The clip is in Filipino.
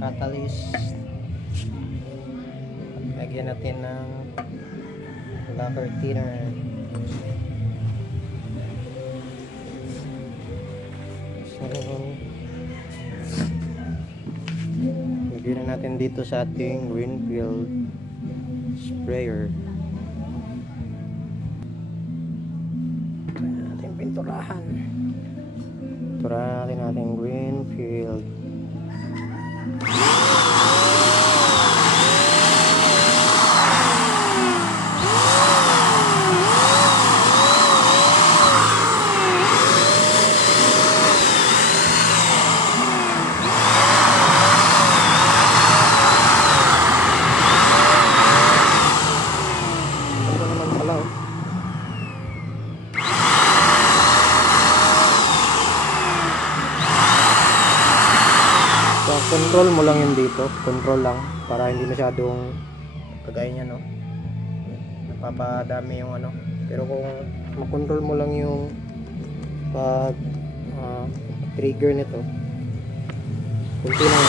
catalyst. Lagyan natin ng lacquer thinner. So, lagyan na natin dito sa ating greenfield sprayer. Kaya natin pinturahan. Pinturahan natin greenfield. Control mo lang yun dito, control lang para hindi masyadong kagaya niya, no, napapadami yung ano. Pero kung makontrol mo lang yung pag trigger nito, kunti lang